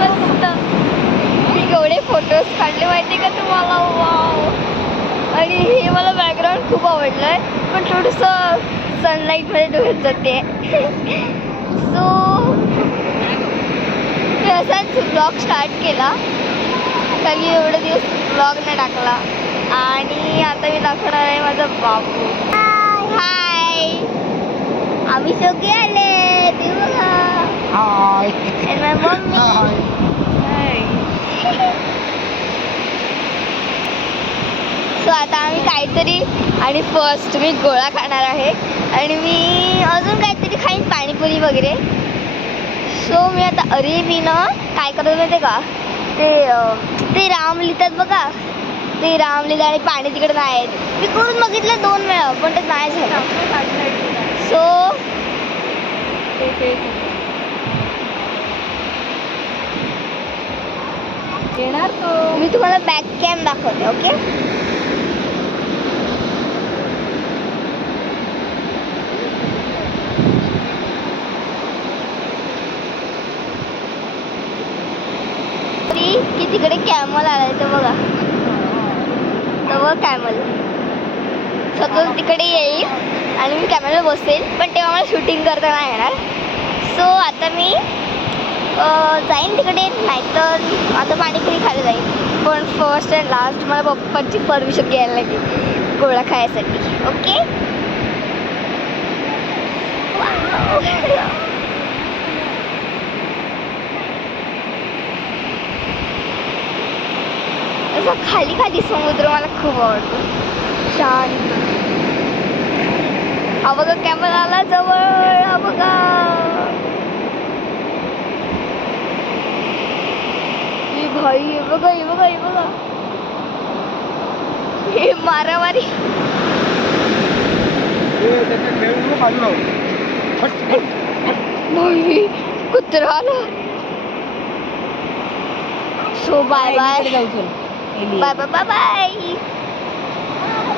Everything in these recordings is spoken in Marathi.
मस्त. मी एवढे फोटोज काढले माहिती का तुम्हाला. वाव. आणि हे मला बॅकग्राऊंड खूप आवडलंय, पण थोडंसं सनलाईटमध्ये डोळ्यात जाते. सो मी असाच ब्लॉग स्टार्ट केला, कारण की एवढे दिवस ब्लॉग नाही टाकला. आणि आता मी दाखवणार आहे माझा बाबू. हाय, आम्ही सगळे आले. ते बघा. हाय. And my mummy. सो आता आम्ही काहीतरी, आणि फर्स्ट मी गोळा खाणार आहे, आणि मी अजून काहीतरी खाईन, पाणीपुरी वगैरे. सो मी आता, अरे मी ना काय करत माहिती का, ते राम लिहितात बघा, ते राम लिहिलं आणि पाणी तिकडे नाही आहेत. मी करून बघितलं 2 वेळा, पण ते नाही झालं. सो येणार तो. मी तुम्हाला बॅक कॅम दाखवते. ओके. की तिकडे कॅमल आलाय, तर बघा, तर कॅमल सतत तिकडे येईल आणि मी कॅमेराला बसेल, पण तेव्हा मला शूटिंग करता नाही येणार. सो आता मी जाईन तिकडे, नाहीतर आता पाणीपुरी खायला जाईन. पण फर्स्ट अँड लास्ट मला पप्पांची परमिशन घ्यायला लागेल गोळा खायसाठी. ओके. असं खाली खाली समुद्र मला खूप आवडतो, शांत. हा बघा कॅमेरा आला जवळ, हा बघा. भाई हे बघा, हे बघा, हे बघा, हे मारामारी. भाई कुत्रा आला. So bye bye bye bye bye bye.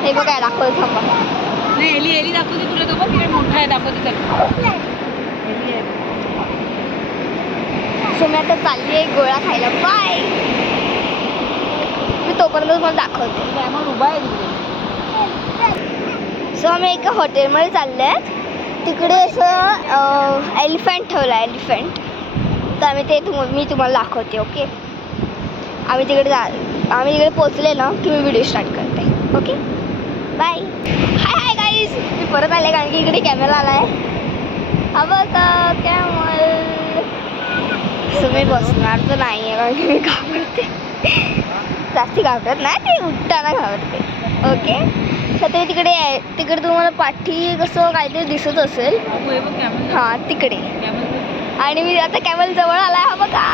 हे बघा दाखवलं, थांबा. नाही, एली एली दाखवते तुला. तो बघ किती मोठा आहे, दाखवते त्याला. सो मी आता चालली आहे गोळा खायला. बाय. मी तोपर्यंत तुम्हाला दाखवते. कॅमल उभा आहे तिकडे. सो आम्ही एका हॉटेलमध्ये चालले आहेत. तिकडे असं एलिफंट ठेवलं आहे, एलिफंट. तर आम्ही मी तुम्हाला दाखवते. ओके. आम्ही तिकडे पोचले ना की मी व्हिडिओ स्टार्ट करते. ओके. बाय. हाय हाय गाईज, मी परत आले कारण की इकडे कॅमेरा आला आहे. हा बघा कॅमल. सो मी बसणार तर नाही आहे, कारण की मी घाबरते. जास्ती घाबरत नाही, ते उठताना घाबरते. ओके. तर ते तिकडे तुम्हाला पाठी कसं काहीतरी दिसत असेल. हां, तिकडे. आणि मी आता कॅमल जवळ आला आहे. हा बघा.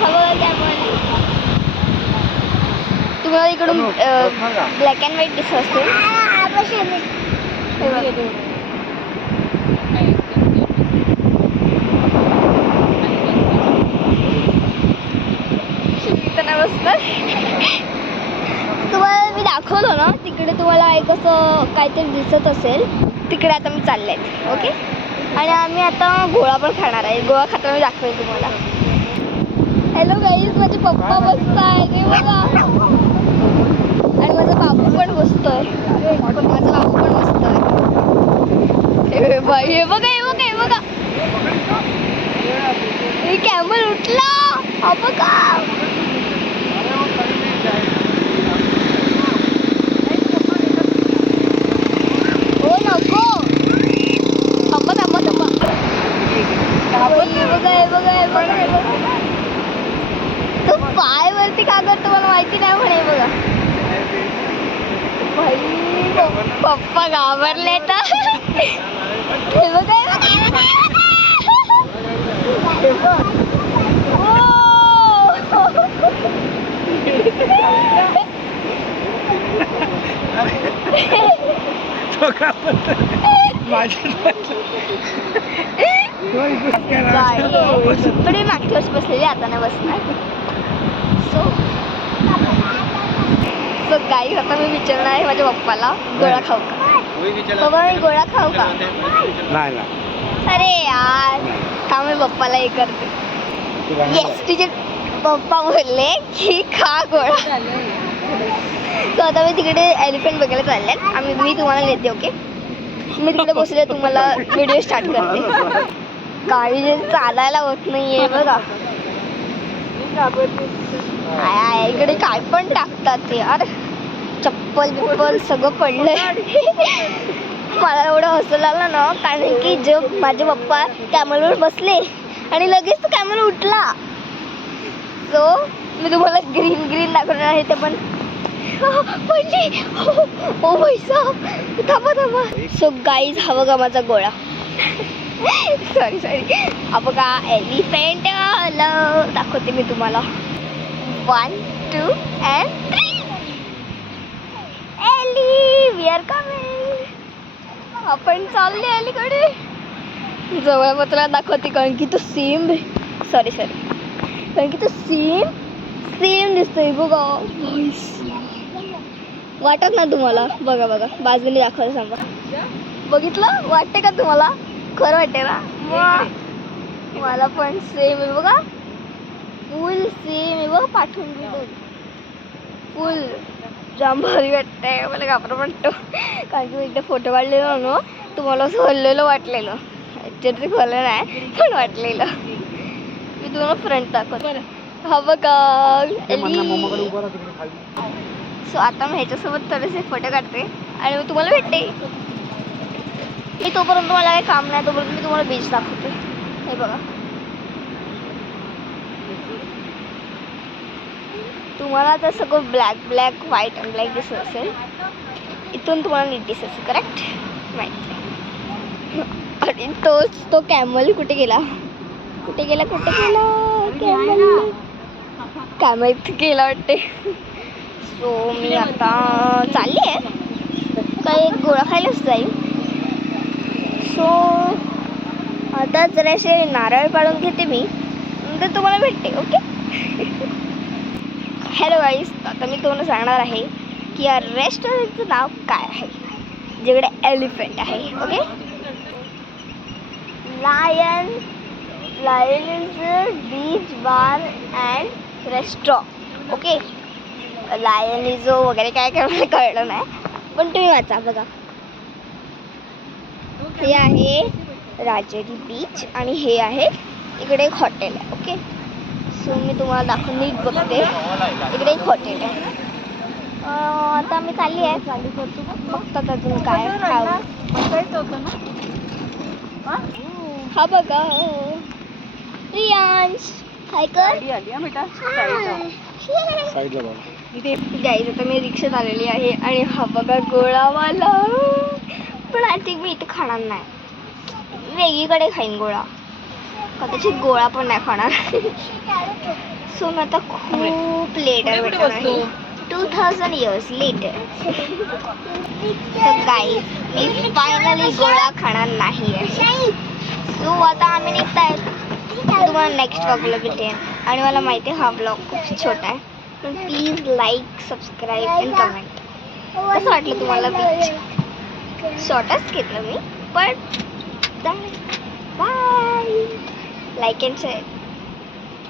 हा बघा कॅमल. तुम्हाला इकडून ब्लॅक अँड व्हाईट दिसत असेल. तुम्हाला मी दाखवलं ना, तिकडे तुम्हाला एक असं काहीतरी दिसत असेल. तिकडे आता मी चालले आहेत. ओके. आणि आम्ही आता गोळा पण खाणार आहे. गोळा खाताना मी दाखवेल तुम्हाला. हॅलो गाईज, माझे पप्पा बसत आहे, हे बघा. आणि माझा बाबू पण बसतोय. माझा बाबू पण बसतोय. हे बघा, हे बघा, हे बघा. हे कॅमल उठला. हा बघा. हो नको. थांबा थांबा थांबा. हे बघा, हे बघा, हे बघा, हे बघा. तो पाय वरती का करतो मला माहिती नाही, म्हणे बघा. भाई पप्पा घाबरले तर. हे बघा, हे बघा, हे बघा. पण मी मागच्या वर्षी बसलेली, आता नाही बसणार. सो गाईज, आता मी विचारणार आहे माझ्या पप्पाला गोळा खाऊ का. बाबा मी गोळा खाऊ का. नाही. अरे यार थांब मी पप्पाला हे करते. येस तुझे पप्पा बोलले की खा गोळा. सो आता मी तिकडे एलिफंट बघायला चालले. मी तुम्हाला नेते. ओके मी तिकडे बसले तुम्हाला व्हिडिओ स्टार्ट करते. गाडी जे चालायला होत नाहीये बघा. इकडे काय पण टाकतात यार. चप्पल बिप्पल सगळं पडलंय. मला एवढं हसायला आलं ना कारण की जे माझे पप्पा कॅमलवर बसले आणि लगेच तो कॅमल उठला. सो मी तुम्हाला ग्रीन ग्रीन दाखवणार आहे. ते पण पडली. ओ पैसा थांबा थांबा. सो गाईज हा बघा माझा गोळा. सॉरी हा बघा एलिफंट दाखवते मी तुम्हाला. 1 2 and 3. एली वी आर कमिंग. आपण चालले अलीकडे. जवळ पत्राला दाखवते कारण की तो सेम सॉरी कारण की तो सेम दिसतोय बघा. वाटत ना तुम्हाला. बघा बाजूने दाखवते सांगा. बघितलं वाटते का तुम्हाला. खरं वाटते ना. मला पण सेम आहे बघा. फुल सेम आहे बघ. पाठवून फुल जाम भारी वाटतंय. मला घाबरं वाटतं कारण की मी एकदा फोटो काढलेला ना तुम्हाला असं हल्लेलं वाटलेलं. ॲक्च्युअली खरं नाही पण वाटलेलं. मी तुम्हाला फ्रंट दाखवते. हा बघा. सो आता मी ह्याच्यासोबत थोडेसे फोटो काढते आणि मी तुम्हाला भेटते. मी तोपर्यंत मला काही काम नाही तोपर्यंत मी तुम्हाला बीच दाखवते. हे बघा तुम्हाला आता सगळं ब्लॅक व्हाईट अँड ब्लॅक दिसत असेल. इथून तुम्हाला नीट दिसत असेल. करेक्ट माहिती. आणि तो कॅमल कुठे गेला कॅमल इथे गेला वाटते. सो मी आता चालली आहे काही गोळा खायलाच जाईल. सो आता जरासे नारळ पाडून घेते मी नंतर तुम्हाला भेटते. ओके हॅलो गाईस. आता मी तुम्हाला सांगणार आहे की या रेस्टॉरंटचं नाव काय आहे जिकडे एलिफंट आहे. Okay lion is beach bar and restaurant. Okay lion is वगैरे काय मला कळलं नाही पण तुम्ही वाचा बघा. हे आहे राजेरी बीच आणि हे आहे इकडे एक हॉटेल आहे. ओके सो मी तुम्हाला दाखवून नीट बघते. इकडे एक हॉटेल आहे. आता मी चालली आहे बघतात अजून काय खावं. हा बघा रियांश हाय कर. गाईज आता मी रिक्षात आलेली आहे आणि हा बघा गोळावाला. पण आय थिंक मी इथे खाणार नाही. वेगळीकडे खाईन गोळा. कदाचित गोळा पण नाही खाणार. सो मी आता खूप लेटर भेटणार आहे. 2000 years later. सो गाईज मी फायनली गोळा खाणार नाही आहे. सो आता आम्ही निघताय. तुम्हाला नेक्स्ट व्लॉगला भेटेन. आणि मला माहिती आहे हा व्लॉग खूप छोटा आहे पण please like subscribe and comment. कसं वाटलं तुम्हाला बीच. शॉर्टच घेतलं मी पण बाय. Like and share.